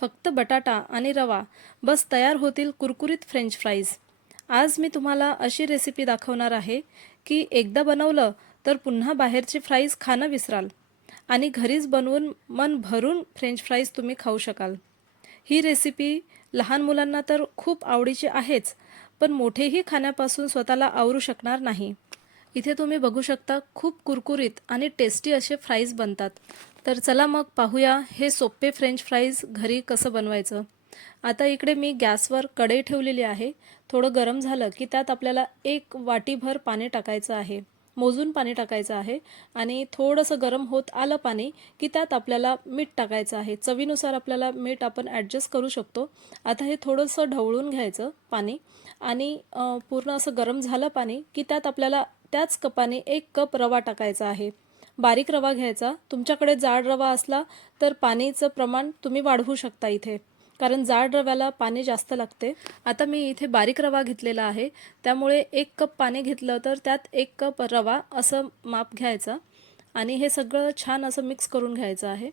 फक्त बटाटा आणि रवा बस तयार होतील कुरकुरीत फ्रेंच फ्राईज। आज मी तुम्हाला अशी रेसिपी दाखवणार आहे की एकदा बनवलं तर पुन्हा बाहेरचे फ्राईज खाणं विसराल आणि घरीच बनवून मन भरून फ्रेंच फ्राईज तुम्ही खाऊ शकाल। ही रेसिपी लहान मुलांना तर खूप आवडीची आहेच, पण मोठेही खाण्यापासून स्वतःला आवरू शकणार नाही। इथे तुम्ही बघू शकता खूप कुरकुरीत आणि टेस्टी असे फ्राईज बनतात। तर चला मग पाहूया हे सोपे फ्रेंच फ्राईज घरी कसं बनवायचं। आता इकडे मी गॅसवर कढई ठेवलेली आहे। थोडं गरम झालं की त्यात आपल्याला एक वाटीभर पाणी टाकायचं आहे, मोजून पाणी टाकायचं आहे। आणि थोडंसं गरम होत आलं पाणी की त्यात आपल्याला मीठ टाकायचं आहे। चवीनुसार आपल्याला मीठ आपण ॲडजस्ट करू शकतो। आता हे थोडंसं ढवळून घ्यायचं पाणी आणि पूर्ण असं गरम झालं पाणी की त्यात आपल्याला त्याच कपाने 1 कप रवा टाकायचा आहे। बारीक रवा घ्यायचा। तुमच्याकडे जाड रवा असला तर पाणीचं प्रमाण तुम्ही वाढवू शकता इथे, कारण जाड रव्याला पाणी जास्त लागते। आता मी इथे बारीक रवा घेतलेला आहे, त्यामुळे 1 कप पाणी घेतलं तर त्यात 1 कप रवा असं माप घ्यायचं आणि हे सगळं छान असं मिक्स करून घ्यायचं आहे।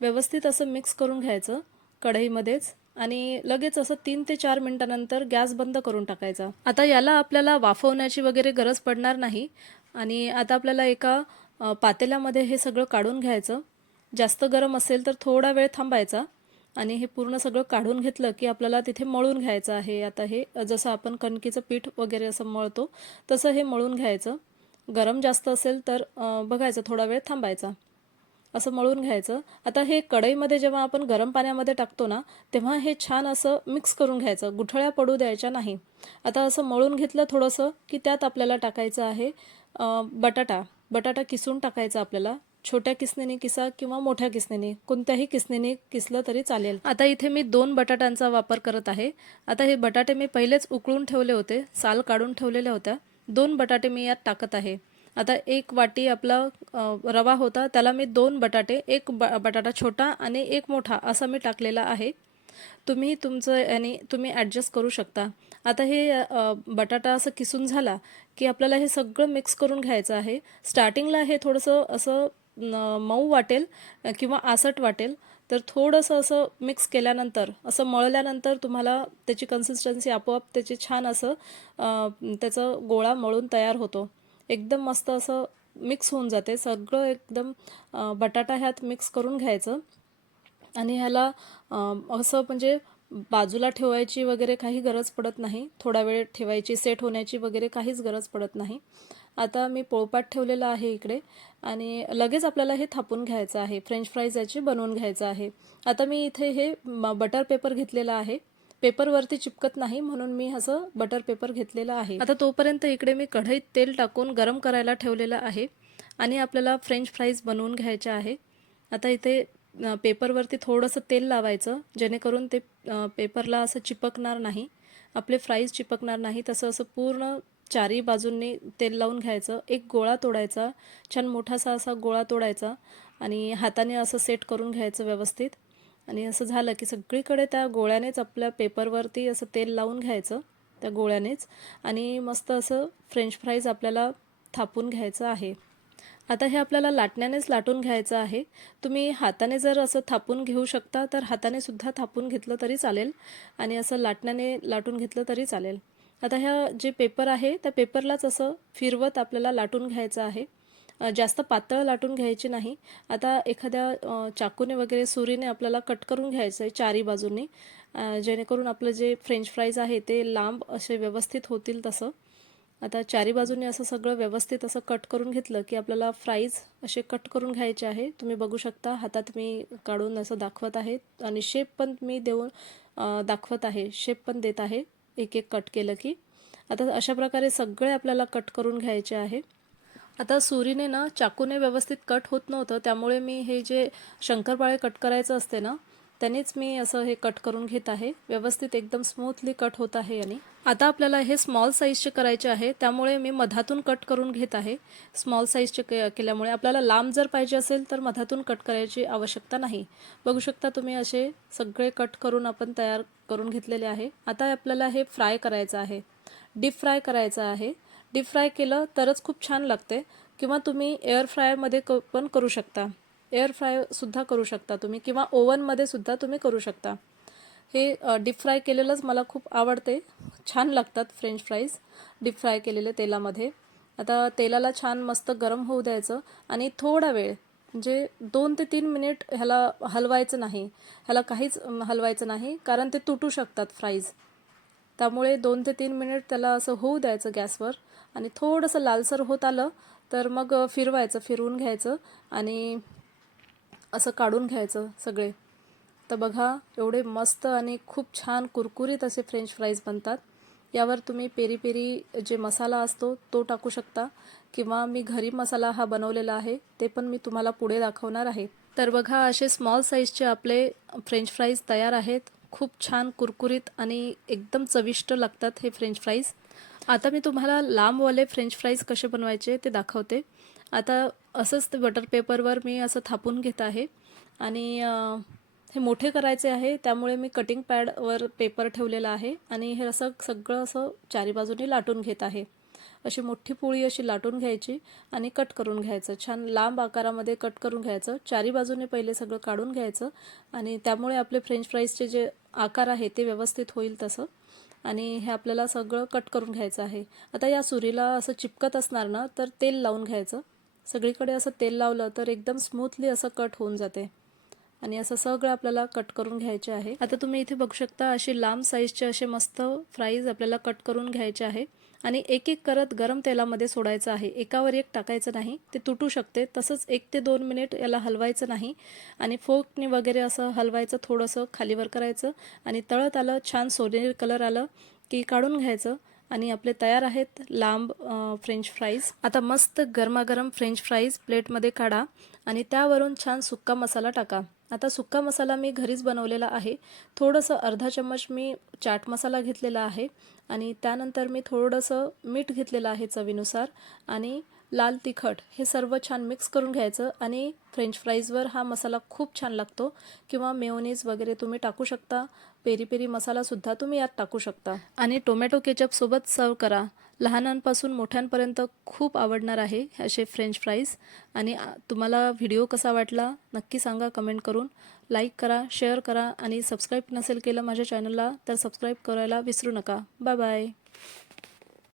व्यवस्थित असं मिक्स करून घ्यायचं कढईमध्येच आणि लगेच असं 3 ते 4 मिनिटांनंतर गॅस बंद करून टाकायचा। आता याला आपल्याला वाफवण्याची वगैरे गरज पडणार नाही। आणि आता आपल्याला एका पातेल्यामध्ये हे सगळं काढून घ्यायचं। जास्त गरम असेल तर थोडा वेळ थांबायचा आणि हे पूर्ण सगळं काढून घेतलं की आपल्याला तिथे मळून घ्यायचं आहे। आता हे जसं आपण कणकीचं पीठ वगैरे असं मळतो तसं हे मळून घ्यायचं। गरम जास्त असेल तर बघायचं, थोडा वेळ थांबायचा, असं मळून घ्यायचं। आता हे कढईमध्ये जेव्हा आपण गरम पाण्यामध्ये टाकतो ना, तेव्हा हे छान असं मिक्स करून घ्यायचं, गुठळ्या पडू द्यायच्या नाही। आता असं मळून घेतलं थोडंसं की त्यात आपल्याला टाकायचं आहे बटाटा किसून टाकायचा आपल्याला। छोट्या किसणीने किसा किंवा मोठ्या किसणीने, कोणत्याही किसणीने किसलं तरी चालेल। आता इथे मी 2 बटाट्यांचा वापर करत आहे। आता हे बटाटे मी पहिलेच उकळून ठेवले होते, साल काढून ठेवलेल्या होत्या। 2 बटाटे मी यात टाकत आहे। आता 1 वाटी आपला रवा होता, त्याला मी 2 बटाटे, 1 बटाटा छोटा आणि 1 मोठा असा मी टाकलेला आहे। तुम्ही तुमचं याने तुम्ही ॲडजस्ट करू शकता। आता हे बटाटा असं किसून झाला की आपल्याला हे सगळं मिक्स करून घ्यायचं आहे। स्टार्टिंगला हे थोडंसं असं मऊ वाटेल किंवा आसट वाटेल, तर थोडंसं असं मिक्स केल्यानंतर, असं मळल्यानंतर तुम्हाला त्याची कन्सिस्टन्सी आपोआप त्याची छान असं त्याचं गोळा मळून तयार होतो। एकदम मस्त असं मिक्स होऊन जाते सगळं, एकदम बटाटा ह्यात मिक्स करून घ्यायचं आणि ह्याला असं म्हणजे बाजूला ठेवायची वगैरे काही गरज पडत नाही। थोडा वेळ ठेवायची, सेट होण्याची वगैरे काहीच गरज पडत नाही। आता मी पोळपाट ठेवलेला आहे इकडे आणि लगेच आपल्याला हे थापून घ्यायचं आहे, फ्रेंच फ्राईज याचे बनवून घ्यायचं आहे। आता मी इथे हे बटर पेपर घेतलेला आहे, पेपरवरती चिपकत नाही म्हणून मी असं बटर पेपर घेतलेला आहे। आता तोपर्यंत इकडे मी कढईत तेल टाकून गरम करायला ठेवलेलं आहे आणि आपल्याला फ्रेंच फ्राईज बनवून घ्यायचे आहे। आता इथे पेपरवरती थोडंसं तेल लावायचं, जेणेकरून ते पेपरला असं चिपकणार नाही, आपले फ्राईज चिपकणार नाही। तसं असं पूर्ण चारी बाजूंनी तेल लावून घ्यायचं। एक गोळा तोडायचा, छान मोठासा असा गोळा तोडायचा आणि हाताने असं सेट करून घ्यायचं व्यवस्थित। आणि असं झालं की सगळीकडे त्या गोळ्यानेच आपल्या पेपरवरती असं तेल लावून घ्यायचं, त्या गोळ्यानेच, आणि मस्त असं फ्रेंच फ्राईज आपल्याला थापून घ्यायचं आहे। आता हे आपल्याला लाटण्यानेच लाटून घ्यायचं आहे। तुम्ही हाताने जर असं थापून घेऊ शकता तर हाताने सुद्धा थापून घेतलं तरी चालेल आणि असं लाटण्याने लाटून घेतलं तरी चालेल। आता ह्या जे पेपर आहे त्या पेपरलाच असं फिरवत आपल्याला लाटून घ्यायचं आहे। जास्त पातळ लाटून घ्यायची नाही। आता एखाद्या चाकूने वगैरे सुरीने आपल्याला कट करून घ्यायचं आहे चारी बाजूंनी, जेणेकरून आपलं जे फ्रेंच फ्राईज आहे ते लांब असे व्यवस्थित होतील तसं। आता चारी बाजूने असं सगळं व्यवस्थित असं कट करून घेतलं की आपल्याला फ्राईज असे कट करून घ्यायचे आहे। तुम्ही बघू शकता हातात मी काढून असं दाखवत आहे आणि शेप पण मी देऊन दाखवत आहे, शेप पण देत आहे एक एक कट केलं की। आता अशा प्रकारे सगळे आपल्याला कट करून घ्यायचे आहे। आता सुरीने ना चाकूने व्यवस्थित कट होत नव्हतं, त्यामुळे मी हे जे शंकरपाळे कट करायचं असते ना, त्यानेच मी असं हे कट करून घेत आहे। व्यवस्थित एकदम स्मूथली कट होत आहे याने। आता आपल्याला हे स्मॉल साईजचे करायचे आहे, त्यामुळे मी मधातून कट करून घेत आहे। स्मॉल साईजचे केल्यामुळे आपल्याला लांब जर पाहिजे असेल तर मधातून कट करायची आवश्यकता नाही। बघू शकता तुम्ही असे सगळे कट करून आपण तयार करून घेतलेले आहे। आता आपल्याला हे फ्राय करायचं आहे, डीप फ्राय करायचं आहे। डीप फ्राय केलं तरच खूप छान लागते, किंवा तुम्ही एअर फ्रायरमध्ये पण करू शकता। एअर फ्रायसुद्धा करू शकता तुम्ही किंवा ओव्हनमध्ये सुद्धा तुम्ही करू शकता. हे डीप फ्राय केलेलंच मला खूप आवडते. छान लागतात फ्रेंच फ्राईज डीप फ्राय केलेले तेलामध्ये. आता तेलाला छान मस्त गरम होऊ द्यायचं आणि थोडा वेळ म्हणजे 2 ते 3 मिनिट ह्याला हलवायचं नाही. ह्याला काहीच हलवायचं नाही कारण ते तुटू शकतात फ्राईज. त्यामुळे 2 ते 3 मिनिट त्याला असं होऊ द्यायचं गॅसवर आणि थोडंसं लालसर होत आलं तर मग फिरवायचं, फिरवून घ्यायचं आणि असं काढून घ्यायचं सगळे. तर बघा एवढे मस्त आणि खूप छान कुरकुरीत असे फ्रेंच फ्राईज बनतात. यावर तुम्ही पेरी पेरी जे मसाला असतो तो टाकू शकता किंवा मी घरी मसाला हा बनवलेला आहे ते पण मी तुम्हाला पुढे दाखवणार आहे. तर बघा असे स्मॉल साईजचे आपले फ्रेंच फ्राईज तयार आहेत. खूप छान कुरकुरीत आणि एकदम चविष्ट लागतात हे फ्रेंच फ्राईज. आता मी तुम्हाला लांबवाले फ्रेंच फ्राईज कसे बनवायचे ते दाखवते. आता असंच ते बटर पेपरवर मी असं थापून घेत आहे आणि हे मोठे करायचे आहे त्यामुळे मी कटिंग पॅडवर पेपर ठेवलेला आहे आणि हे असं सगळं असं चारी बाजूनी लाटून घेत आहे. अशी मोठी पोळी अशी लाटून घ्यायची आणि कट करून घ्यायचं. छान लांब आकारामध्ये कट करून घ्यायचं. चारी बाजूने पहिले सगळं काढून घ्यायचं आणि त्यामुळे आपले फ्रेंच फ्राईजचे जे आकार आहे ते व्यवस्थित होईल तसं. आणि हे आपल्याला सगळं कट करून घ्यायचं आहे. आता या सुरीला असं चिपकत असणार ना तर तेल लावून घ्यायचं. सगळीकडे असं तेल लावलं तर एकदम स्मूथली असं कट होऊन जाते आणि असं सगळं आपल्याला कट करून घ्यायचे आहे. आता तुम्ही इथे बघू शकता असे लांब साईजचे असे मस्त फ्राईज आपल्याला कट करून घ्यायचे आहे आणि एक एक करत गरम तेलामध्ये सोडायचं आहे. एकावर एक टाकायचं नाही, ते तुटू शकते. तसंच 1 ते 2 मिनिट याला हलवायचं नाही आणि फोर्कने वगैरे असं हलवायचं, थोडंसं खालीवर करायचं आणि तळत आलं, छान सोनेरी कलर आलं की काढून घ्यायचं आणि आपले तयार आहेत लांब फ्रेंच फ्राईज. आता मस्त गरमागरम फ्रेंच फ्राईज प्लेटमध्ये काढा आणि त्यावरून छान सुक्का मसाला टाका. आता सुक्का मसाला मी घरीच बनवलेला आहे. थोडंसं अर्धा चम्मच मी चाट मसाला घेतलेला आहे आणि त्यानंतर मी थोडंसं मीठ घेतलेलं आहे चवीनुसार आणि लाल तिखट हे सर्व छान मिक्स करून घ्यायचं आणि फ्रेंच फ्राईजवर हा मसाला खूप छान लागतो किंवा मेयोनीज वगैरे तुम्ही टाकू शकता. पेरी पेरी मसालासुद्धा तुम्ही यात टाकू शकता आणि टोमॅटो केचपसोबत सर्व करा. लहानांपासून मोठ्यांपर्यंत खूप आवडणार आहे असे फ्रेंच फ्राईज. आणि तुम्हाला व्हिडिओ कसा वाटला नक्की सांगा कमेंट करून. लाईक करा, शेअर करा आणि सबस्क्राईब नसेल केलं माझ्या चॅनलला तर सबस्क्राईब करायला विसरू नका. Bye bye.